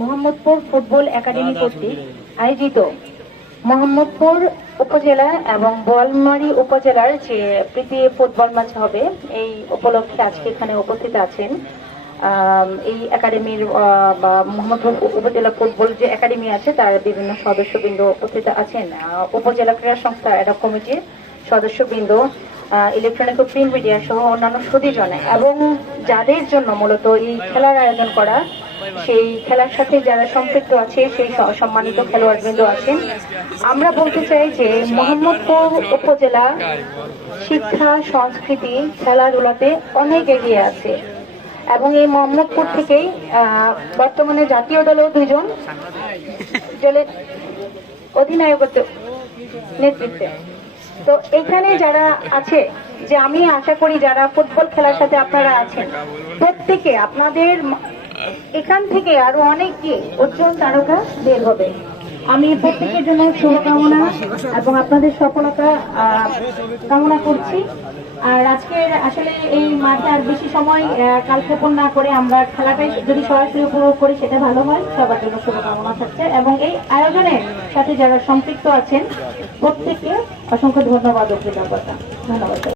Mohammadpur football academy কর্তৃক আয়োজিত মোহাম্মদপুর উপজেলা এবং বোয়ালমারী উপজেলার যে প্রীতি ফুটবল ম্যাচ হবে, এই উপলক্ষে আজকে এখানে উপস্থিত আছেন এই একাডেমির বা মোহাম্মদপুর উপজেলা ফুটবল যে একাডেমি আছে তার বিভিন্ন সদস্যবৃন্দ উপস্থিত আছেন। উপজেলা ক্রীড়া সংস্থা অ্যাডহক কমিটির সদস্যবৃন্দ, ইলেকট্রনিক ও প্রিন্ট মিডিয়া সহ অন্যান্য সুধীজন এবং যাদের জন্য মূলত এই খেলার আয়োজন করা, সেই খেলার সাথে যারা সম্পৃক্ত আছে সেই সম্মানিত খেলোয়াড়বৃন্দ আছেন। আমরা বলতে চাই যে মোহাম্মদপুর উপজেলা শিক্ষা, সংস্কৃতি, খেলাধুলাতে অনেক এগিয়ে আছে এবং এই মোহাম্মদপুর থেকেই বর্তমানে জাতীয় দলেও 2 জন দলের অধিনায়কত্ব নেতৃত্বে। তো এখানে যারা আছে, যে আমি আশা করি যারা ফুটবল খেলার সাথে আপনারা আছেন, প্রত্যেকে আপনাদের এখান থেকে আরো অনেককে উজ্জ্বল তারকা বের হবে। আমি প্রত্যেকের জন্য শুভকামনা এবং আপনাদের সফলতা কামনা করছি। আর আজকের আসলে এই মাঠে আর বেশি সময় কালক্ষেপণ না করে আমরা খেলাটাই যদি সরাসরি উপভোগ করি সেটা ভালো হয়। সবার জন্য শুভকামনা থাকছে এবং এই আয়োজনের সাথে যারা সম্পৃক্ত আছেন প্রত্যেককে অসংখ্য ধন্যবাদ ও কৃতজ্ঞতা। ধন্যবাদ।